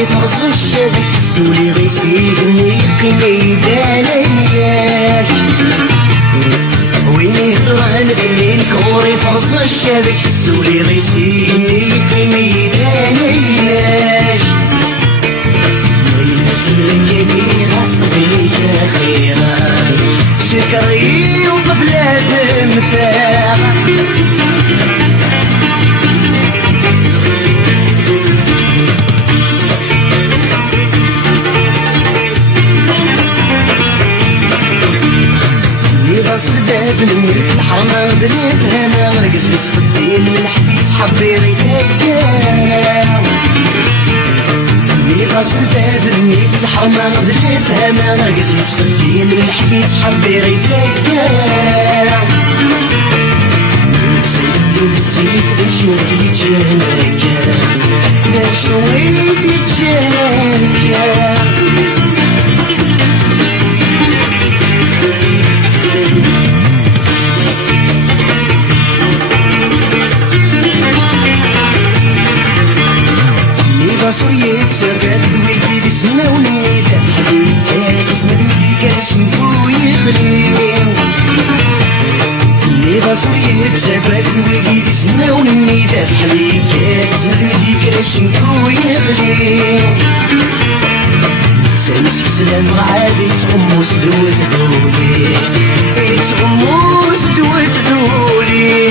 كوري فرص الشبك سولي غيسيدني ميدانياك وين يهضر عن الليل كوري فرص الشبك سولي غيسيدني ميدانياك وين تملكني غصبني يا خيرا شكري وقبلة تمثال الباب نمر في الحرمة ودريتها ما رقصت تقدين من حفيز حبي غيتاكاو غاص الباب نمر في الحرمة ودريتها ما رقصت تقدين من حفيز حبي غيتاكاو سيد وبسيت شوي جناكا شوي جناكا سويت سرقات دويكي دي السنة ونميت حبيبك اسمك مديكاش نبوي يغليو نيضا سويت سرقات دويكي دي السنة ونميت حبيبك اسمك مديكاش نبوي يغليو سامسك سلام عادي تغموس دوت ذولي تغموس دوت ذولي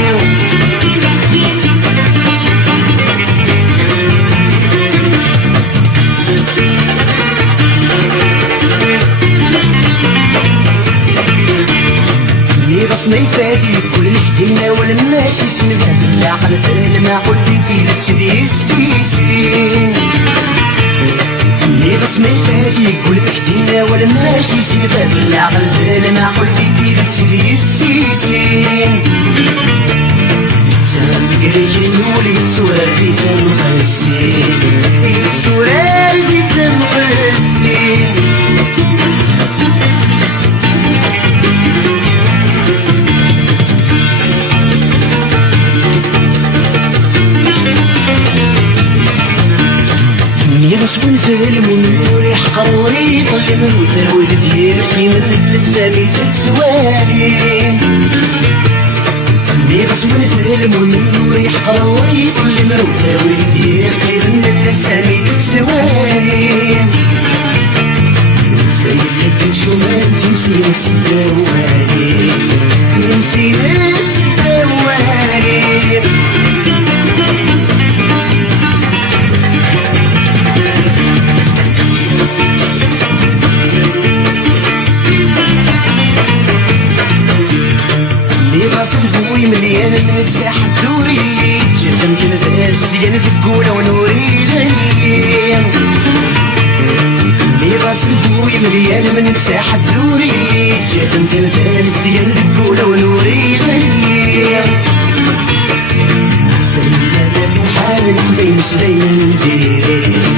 ما يفادي كل نخدمنا ولا الناس يسمعها بالعقل ما قلتي في تشدي السيسين نيغس ما يفادي كل نخدمنا ولا الناس يسمعها بالعقل ما قلتي في تشدي السيسين سلام قريجي ولي سوار في ثم غسين سوار في ثم غسين يغصبن ظلم ونور يحقر ويطل من وثاود ديرتي من السامي تسوالي يغصبن ظلم ونور يحقر ويطل من وثاود ديرتي من السامي تسوالي سيد لك شمال تمسي السداوالي تمسي السداوالي صدقوي مليان من مساحة دوري جدا تنفاس ديال الثقولة ونوري غليم ميغا صدقوي مليان من مساحة دوري جدا تنفاس ديال الثقولة ونوري غليم سلمنا في حال الخديم سليم نديري